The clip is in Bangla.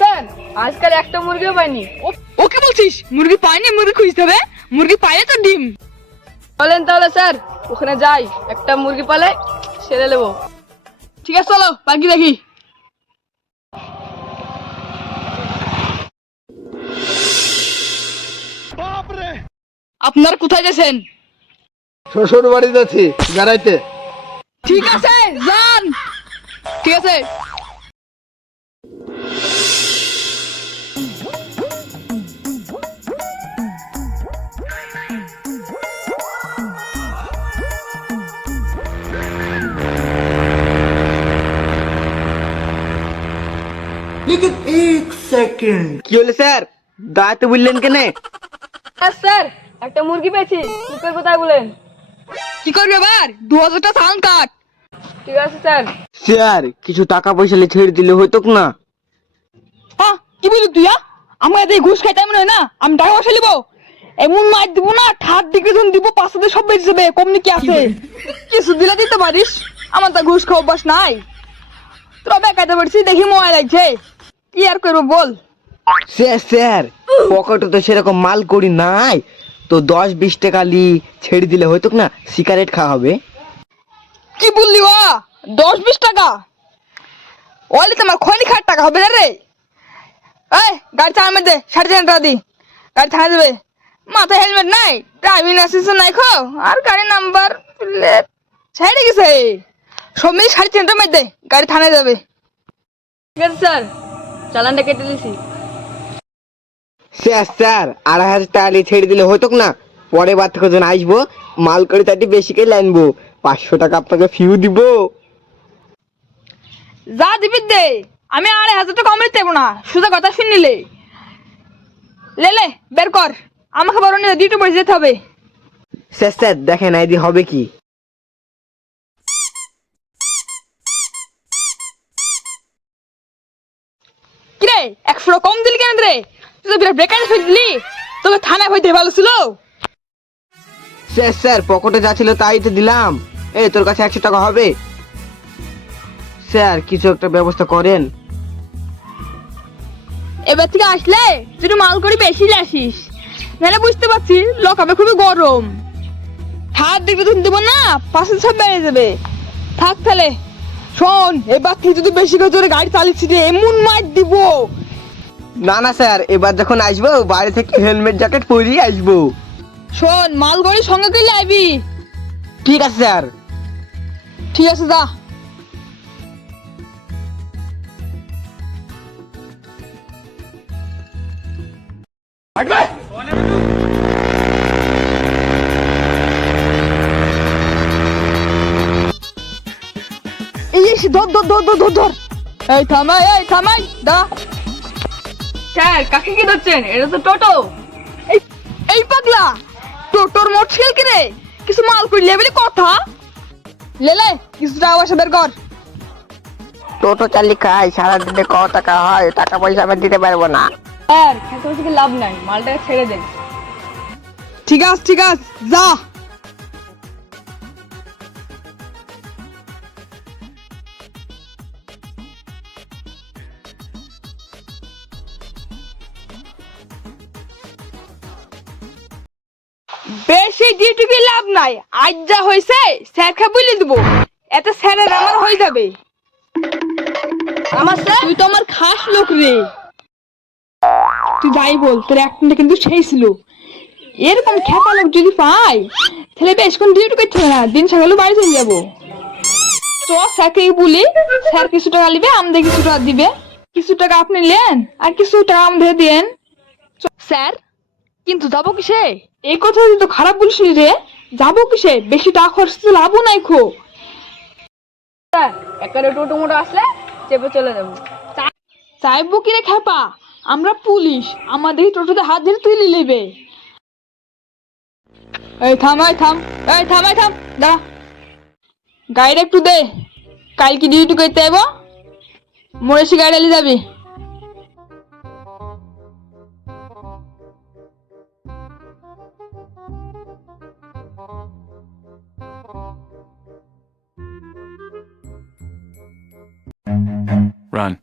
স্যার আজকাল একটা মুরগিও পাইনি। ওকে বলছিস মুরগি পাইনি, মুরগি খুঁজতে হবে, মুরগি পাইলে তো ডিম। বলেন তাহলে স্যার ওখানে যাই, একটা মুরগি পালে সেরে নেবো। ঠিক আছে চলো বাকি দেখি। আপনার কোথায় গেছেন? শ্বশুর বাড়ি যাচ্ছি বেড়াইতে। ঠিক আছে যান। ঠিক আছে। কি হলো স্যার, দাঁড়াতে বললেন কেন? স্যার একটা মুরগি পেয়েছি, কি করবো তাই বলেন। কি করবে এবার? 2000 টাকা সাউন্ড কাট। ঠিক আছে স্যার। স্যার কিছু টাকা পয়সা ছেড়ে দিলে হতো না? হ্যাঁ কি বলি তুই? আমার এতে ঘুষ খাইতে মনে হয় না, আমি টাকা পয়সা নিবো? এমন মার দিব না, ঠাট দিকে যখন দিব পাঁচশো সব বেঁচে যাবে, কমনি কি আছে? কিছু দিলে দিতে পারিস, আমার তো ঘুষ খাওয়া অভ্যাস নাই। তোরা বেকাইতে পারছি দেখি মজা লাগছে, কি আর করবো বল। স্যার পকেটে তো সেরকম মাল করি নাই, তো 10-20 টাকা ছেড়ে দিলে হতো না, সিগারেট খাওয়া হবে। কি বললি? 10-20 টাকা ওইলে তোমার খনি খাট টাকা হবে না রে। এই গাড়ি চালার মধ্যে 3.5 টাকা দি, গাড়ি থানা যাবে। মাথায় হেলমেট নাই, ড্রাইভিং লাইসেন্স নাই খো, আর গাড়ির নাম্বার প্লেট ছেড়ে গেছে। সব মিলে 3.5 টাকার মধ্যে গাড়ি থানায় যাবে। ঠিক আছে স্যার, চালানটা কেটে দিছি। স্যার 2,500 টাকা ছেড়ে দিলে হতো না, পরের বার থেকে যখন আসবো মাল করে তাটি বেশি করে আনবো, 500 টাকা আপনাকে ফিউ দিব। যা দিবি দে, আমি 2,500 টাকা কমে দেবো না, সোজা কথা শুনিলে। লে বের কর, আমাকে বরং ডিউটি পড়ে যেতে হবে। স্যার দেখেন আইডি হবে কি? কিরে 100 টাকা কম দিলি কেন রে? তুই তো বিরাট বেকার ফেলে দিলি, তোকে থানায় হইতে ভালো ছিল। স্যার পকেটে যা ছিল তাই তো দিলাম। এই তোর কাছে 100 টাকা হবে? স্যার কিছু একটা ব্যবস্থা করেন। এবার থেকে আসলে যদি মাল করে বেশি আসিস, নাহলে বুঝতে পারছি লকাবে খুবই গরম। হাত দেখবে তুমি দেবো না, পাশে সব বেড়ে যাবে। থাক তাহলে। শোন এবার থেকে যদি বেশি করে জোরে গাড়ি চালিয়েছি রে, এমন মার দিব। না স্যার, এবার যখন আসবো বাইরে থেকে হেলমেট জ্যাকেট পরেই আসবো। শোন মাল গাড়ির সঙ্গে গেলে আইবি। ঠিক আছে স্যার। ঠিক আছে যা। এই ধর ধর ধর ধর ধর ধর। এই থামাই দাঁড়া। স্যার কাকে কি ধরছেন? এটা তো টোটো। এই পাগলা, টোটোর মোটরসাইকেল কিনে কিছু মাল করলে বলে কথা। লে কিছু টাকা পয়সা বের কর। টোটো চালিয়ে খাই, সারাদিনে কত টাকা হয়, টাকা পয়সা আমি দিতে পারবো না। স্যার খেতে বসে লাভ নাই, মালটাকে ছেড়ে দেন। ঠিক আছে যা। বেশি ডিউটি কি লাভ নাই, আজ যা হয়েছে স্যারকে বলে দেবো, এতে স্যারের আমার হয়ে যাবে। আমার স্যার তুই তো আমার খাস লোক রে, তুই যাই বল তোর অ্যাক্টিংটা কিন্তু সেই ছিল। এরকম খেপা লোক যদি পাই তাহলে বেশক্ষণ ডিউটি করতে হবে না, দিন সকালে বাড়ি চলে যাবো। চ স্যারকে বলি, স্যার কিছু টাকা নিবে, আমাদের কিছু টাকা দিবে। কিছু টাকা আপনি নেন আর কিছু টাকা আমাদের দেন। স্যার কিন্তু যাবো কিসে? এই কথা তো খারাপ বলিস রে, যাবো কিসে? বেশি টাকা খরচ তো লাভও নাই খো। স্যার একটা টোটো মোটো আসলে চেপে চলে যাবো। চাইবো কিরে খেপা, আমরা পুলিশ, আমাদের টোটোতে হাত ধরে তুলে নেবে। এই থাম দাঁড়া, গাড়িটা একটু দে, কালকে ডিউটি করতে যাবো, মরেছি গাড়ি চালিয়ে যাবি। Run.